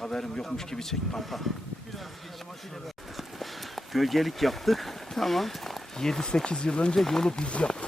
haberim yokmuş gibi çek pampa. Gölgelik yaptık. Tamam. 7-8 yıl önce yolu biz yaptık.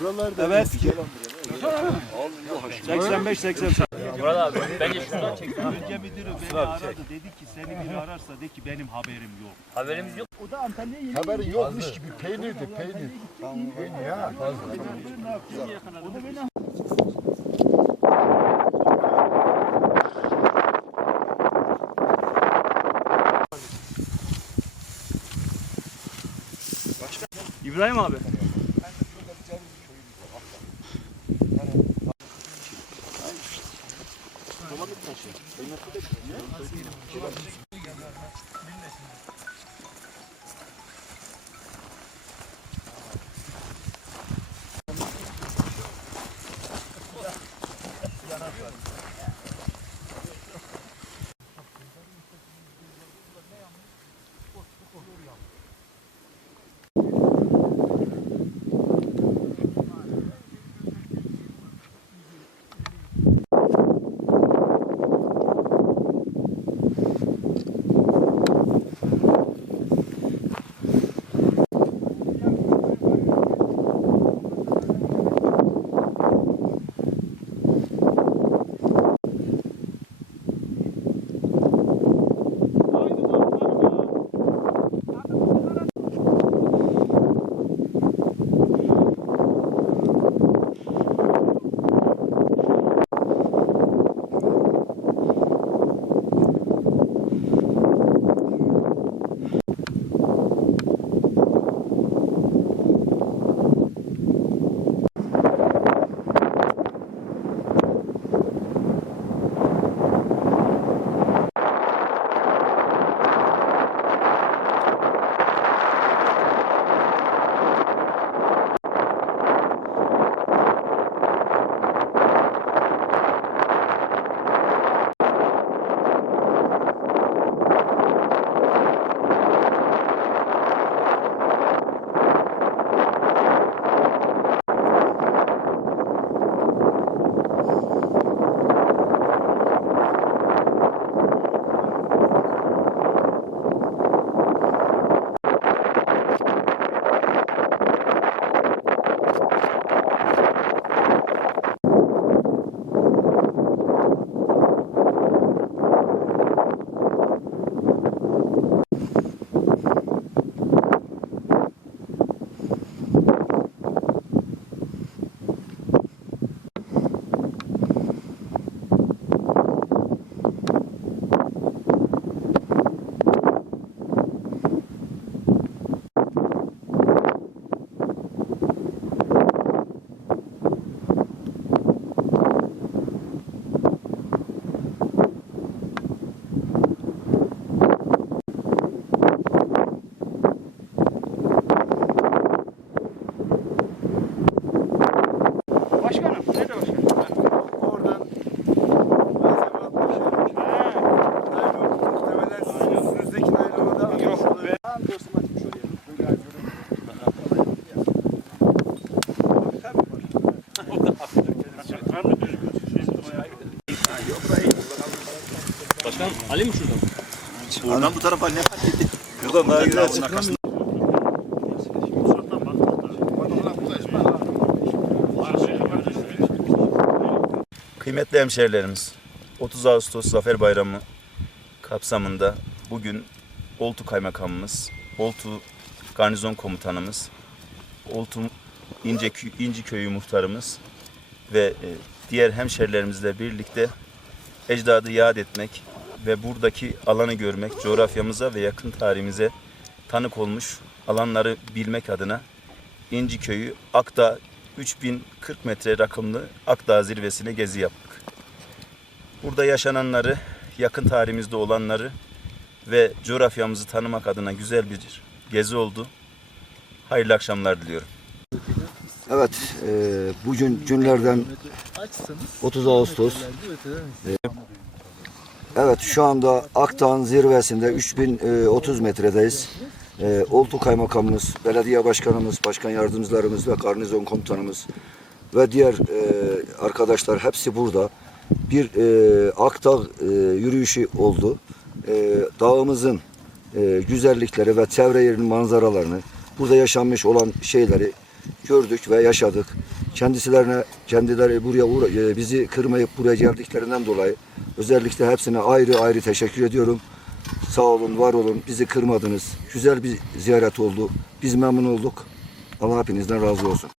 Buralarda Evet. 85 80 Bölge müdürü beni aradı dedi ki seni biri ararsa de ki benim haberim yok. Haberimiz yok. haberin yokmuş gibi peynirdi peynir. Peynir ya. İbrahim abi. Ali mi şuradan? Oradan bu tarafa ne fark etti? Buradan daha güzel arkasında. Kıymetli hemşehrilerimiz, 30 Ağustos Zafer Bayramı kapsamında bugün Oltu Kaymakamımız, Oltu Garnizon Komutanımız, Oltu İnce, İnci Köyü Muhtarımız ve e, diğer hemşehrilerimizle birlikte ecdadı yad etmek ve buradaki alanı görmek, coğrafyamıza ve yakın tarihimize tanık olmuş alanları bilmek adına İnci Köyü Akdağ 3040 metre rakımlı Akdağ zirvesine gezi yaptık. Burada yaşananları, yakın tarihimizde olanları ve coğrafyamızı tanımak adına güzel bir gezi oldu. Hayırlı akşamlar diliyorum. Evet, e, bugün günlerden 30 Ağustos. E, evet, şu anda Akdağ'ın zirvesinde 3030 metredeyiz. E, Oltu Kaymakamımız, Belediye Başkanımız, Başkan Yardımcılarımız ve Garnizon Komutanımız ve diğer e, arkadaşlar hepsi burada. Bir e, Akdağ e, yürüyüşü oldu. E, dağımızın e, güzellikleri ve çevre yerinin manzaralarını, burada yaşanmış olan şeyleri gördük ve yaşadık. Kendisilerine, kendileri buraya uğra- e, bizi kırmayıp buraya geldiklerinden dolayı özellikle hepsine ayrı ayrı teşekkür ediyorum. Sağ olun, var olun, bizi kırmadınız. Güzel bir ziyaret oldu. Biz memnun olduk. Allah hepinizden razı olsun.